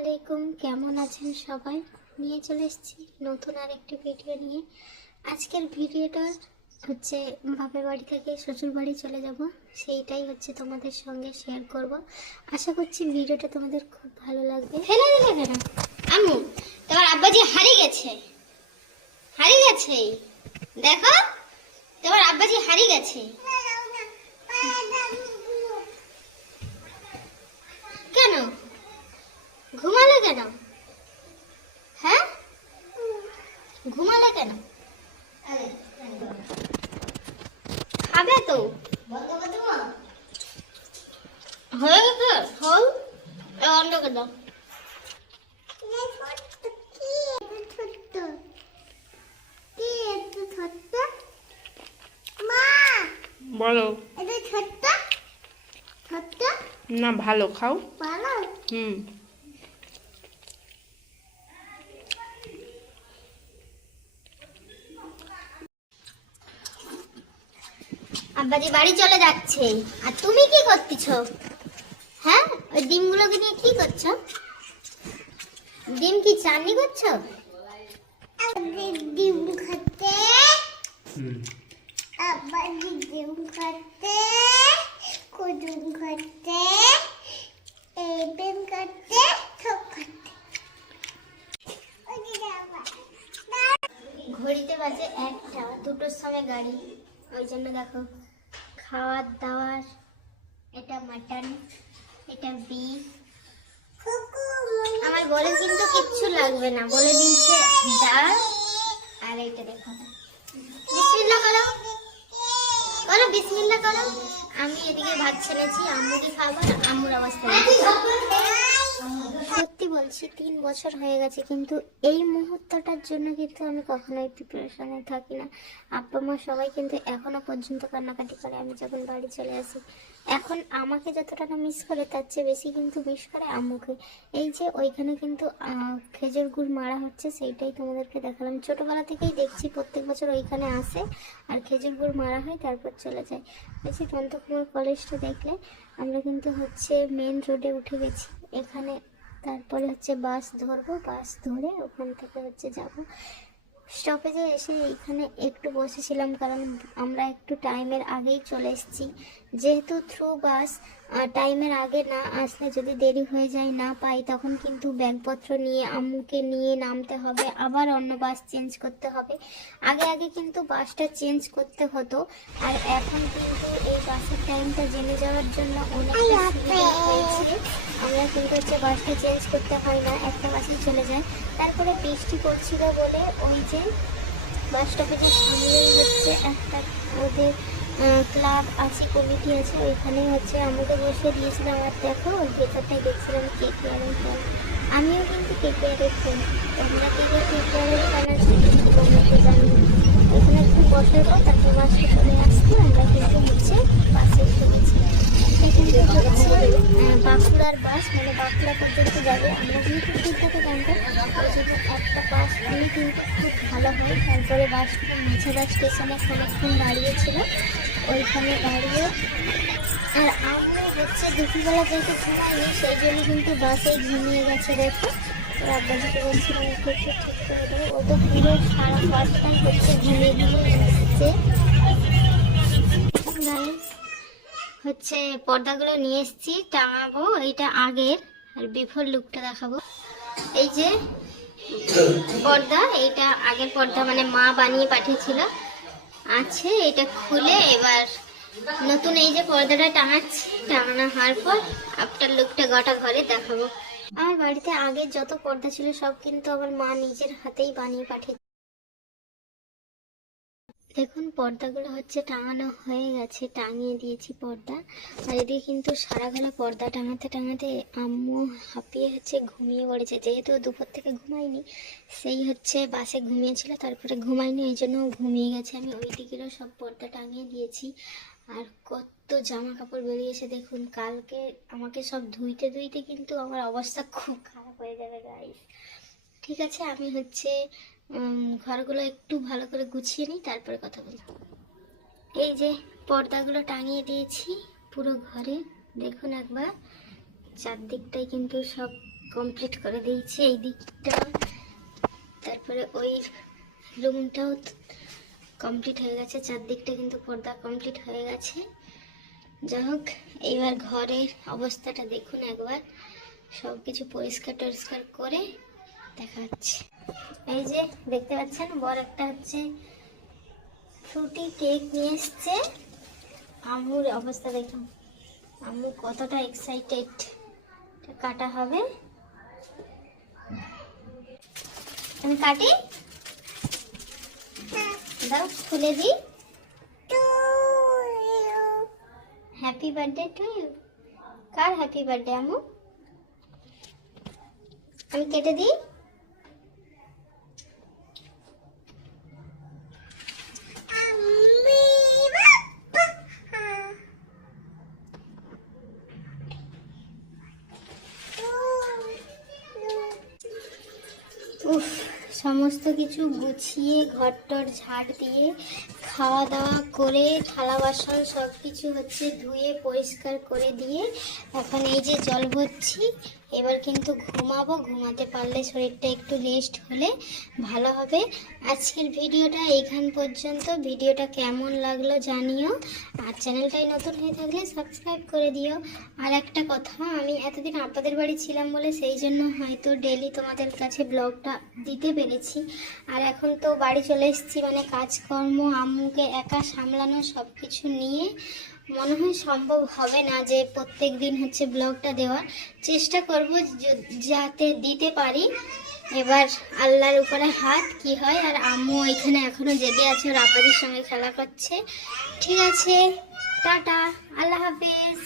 আলাইকুম, কেমন আছেন সবাই? নিয়ে চলে এসেছি নতুন আর একটি ভিডিও নিয়ে। আজকের ভিডিওটা হচ্ছে বাপের বাড়ি থেকে শ্বশুর বাড়ি চলে যাব। সেইটাই হচ্ছে তোমাদের সঙ্গে শেয়ার করব। আশা করছি ভিডিওটা তোমাদের খুব ভালো লাগবে। ফেলে দিলে কেন? আম্মু, তোমার আব্বাজি হারিয়ে গেছে। হারিয়ে গেছে। দেখো, তোমার আব্বাজি হারিয়ে গেছে কেন ঘুমালে কেন হ্যাঁ ঘুমালে কেন খাবে তো? হয়ে গেছে? হল? অন্ধ করে দাও। বলো। ছোট্ট? ছোট্ট? না ভালো খাও। ভালো? হুম। আব্বাজি বাড়ি চলে যাচ্ছে। আর তুমি কি করতেছ? হ্যাঁ? ওই ডিমগুলোকে নিয়ে কি করছ? ডিম কি চাটনি করছ? ডিম খাতে আব্বাজি ডিম খাতে কুদুম খাতে এই ডিম খাতে সব খাতে ঘড়িতে বাজে একটা দুটোর সময় গাড়ি। ওই জন্য দেখো। খাওয়ার দাওয়ার, এটা মাটন এটা বিফ আমার বলে কিন্তু কিচ্ছু লাগবে না, বলে দিয়েছে ডাল, আর এটা দেখো। বিসমিল্লা করো। বলো বিসমিল্লা করো। আমি এদিকে ভাত ছেড়েছি আম্মুকে খাব? আম্মুর অবস্থা। সত্যি বলছি, তিন বছর হয়ে গেছে, কিন্তু এই মুহূর্তটার জন্য কিন্তু আমি কখনোই প্রিপারেশনে থাকি না। আব্বা, মা সবাই কিন্তু এখনও পর্যন্ত কান্নাকাটি করে, আমি যখন বাড়ি চলে আসি, এখন আমাকে যতটা না মিস করে, তার চেয়ে বেশি কিন্তু মিস করে আম্মুকে। এই যে ওইখানে কিন্তু খেজুর গুড় মারা হচ্ছে, সেইটাই তোমাদেরকে দেখালাম। ছোটোবেলা থেকেই দেখছি প্রত্যেক বছর ওইখানে আসে, আর খেজুর গুড় মারা হয়, তারপর চলে যায়। বলছি দন্তকুমার কলেজটা দেখলে আমরা কিন্তু হচ্ছে মেন রোডে উঠে গেছি। এখানে তারপরে হচ্ছে বাস ধরবো, বাস ধরে ওখান থেকে হচ্ছে যাব। স্টপেজে এসে এখানে একটু বসেছিলাম কারণ আমরা একটু টাইমের আগেই চলে এসেছি। যেহেতু থ্রু বাস টাইমের আগে না আসলে যদি দেরি হয়ে যায় না পাই তখন কিন্তু ব্যাগপত্র নিয়ে আম্মুকে নিয়ে নামতে হবে আবার অন্য বাস চেঞ্জ করতে হবে। আগে আগে কিন্তু বাসটা চেঞ্জ করতে হতো আর এখন কিন্তু এই বাসের টাইমটা জেনে যাওয়ার জন্য হয়েছে। আমরা কিন্তু হচ্ছে বাসটা চেঞ্জ করতে হয় না একটা বাসে চলে যায়। তারপরে বৃষ্টি পড়ছিল বলে ওই যে বাস স্টপেজের সামনেই হচ্ছে একটা ওদের ক্লাব আছে কমিটি আছে ওইখানে হচ্ছে আমাকে বসে দিয়েছিলাম আর দেখো ভেতরটাই দেখছিলাম কে কে আর আমিও কিন্তু কে কে আর তোমরা কে কে কে কে আর তোমরা জানি। ওইখানে একটু বসার পর তারপর বাসটা চলে আসতে আমরা কিন্তু হচ্ছে বাসে এখানে হচ্ছে বাঁকুড়ার বাস মানে বাঁকুড়া পর্যন্ত যাবে। আমরা যেহেতু ঠিকঠাক জানতাম ওই জন্য একটা বাস হলে কিন্তু খুব ভালো হয়। তারপরে বাসটা মেছেদা স্টেশনে খানিকক্ষণ দাঁড়িয়েছিল ওইখানে দাঁড়িয়ে। আর আমরা হচ্ছে দুপুরবেলা যেহেতু ঘুমাইনি, সেই জন্য কিন্তু বাসে ঘুমিয়ে গেছে দেখো। ওর আব্বাজিকে বলছিলাম ঠিক ও তো পুরো সারা বাসটাই হচ্ছে ঘুমিয়ে ঘুমিয়ে এসছে হচ্ছে পর্দাগুলো নিয়ে এসেছি, টাঙাবো এইটা আগের। আর বিফোর লুকটা দেখাবো। এই যে পর্দা, এইটা আগের পর্দা মানে মা বানিয়ে পাঠিয়েছিল। আছে, এটা খুলে এবার নতুন এই যে পর্দাটা টাঙাচ্ছি টাঙানো হওয়ার পর আপনার লুকটা গোটা ঘরে দেখাবো। আমার বাড়িতে আগে যত পর্দা ছিল সব কিন্তু আমার মা নিজের হাতেই বানিয়ে পাঠিয়ে দেখুন, পর্দাগুলো হচ্ছে টাঙানো হয়ে গেছে, টাঙিয়ে দিয়েছি পর্দা। আর এদিকে কিন্তু সারা গলা পর্দা টাঙাতে টাঙাতে আম্মু হাঁপিয়ে হচ্ছে ঘুমিয়ে পড়েছে। যেহেতু দুপুর থেকে ঘুমাইনি সেই হচ্ছে বাসে ঘুমিয়েছিল, তারপরে ঘুমাইনি এই জন্য ঘুমিয়ে গেছে। আমি ওই দিকেরও সব পর্দা টাঙিয়ে দিয়েছি। আর কত জামা কাপড় বেরিয়েছে, দেখুন, কালকে আমাকে সব ধুইতে ধুইতে কিন্তু আমার অবস্থা খুব খারাপ হয়ে যাবে গাইস ঠিক আছে, আমি হচ্ছে ঘরগুলো একটু ভালো করে গুছিয়ে নিই, তারপরে কথা বলি এই যে পর্দাগুলো টাঙিয়ে দিয়েছি পুরো ঘরে, দেখুন একবার, চারদিকটাই কিন্তু সব কমপ্লিট করে দিয়েছি, এই দিকটা, তারপরে ওই রুমটাও কমপ্লিট হয়ে গেছে, চারদিকটা কিন্তু পর্দা কমপ্লিট হয়ে গেছে। যাই হোক, এইবার ঘরের অবস্থাটা দেখুন একবার সব কিছু পরিষ্কার টরিষ্কার করে দেখা যাচ্ছে এই যে দেখতে পাচ্ছেন বড় একটা হচ্ছে ফ্রুটি কেক নিয়ে এসছে। আম্মুর অবস্থা দেখুন। আম্মু কতটা এক্সাইটেড কাটা হবে। আমি কাটি? দাও, খুলে দিই। হ্যাপি বার্থডে টু ইউ কার হ্যাপি বার্থডে আম্মু? আমি কেটে দিই। সমস্ত কিছু গুছিয়ে ঘর টর ঝাড় দিয়ে খাওয়া দাওয়া করে, থালা বাসন সব কিছু হচ্ছে ধুয়ে, পরিষ্কার করে দিয়ে এখন এই যে জল ভরছি এবার কিন্তু ঘুমাবো, ঘুমাতে পারলে শরীরটা একটু রেস্ট হলে ভালো হবে। আজকের ভিডিওটা এইখান পর্যন্ত। ভিডিওটা কেমন লাগল জানিও। আর চ্যানেলটাই নতুন হয়ে থাকলে সাবস্ক্রাইব করে দিও। আর একটা কথা, আমি এতদিন আপনাদের বাড়ি ছিলাম বলে সেই জন্য হয়তো ডেলি তোমাদের কাছে ব্লগটা দিতে পেরেছি। আর এখন তো বাড়ি চলে এসেছি মানে কাজকর্ম আম্মুকে একা সামলানো সব কিছু নিয়ে। মনে হয় সম্ভব হবে না যে প্রত্যেক দিন হচ্ছে ব্লগটা দেওয়ার। চেষ্টা করব যাতে দিতে পারি। এবার আল্লাহর উপরে হাত কি হয়, আর আম্মু এখানে এখনও জেগে আছে, ওর আপাদির সঙ্গে খেলা করছে। ঠিক আছে, টাটা, আল্লাহ হাফেজ।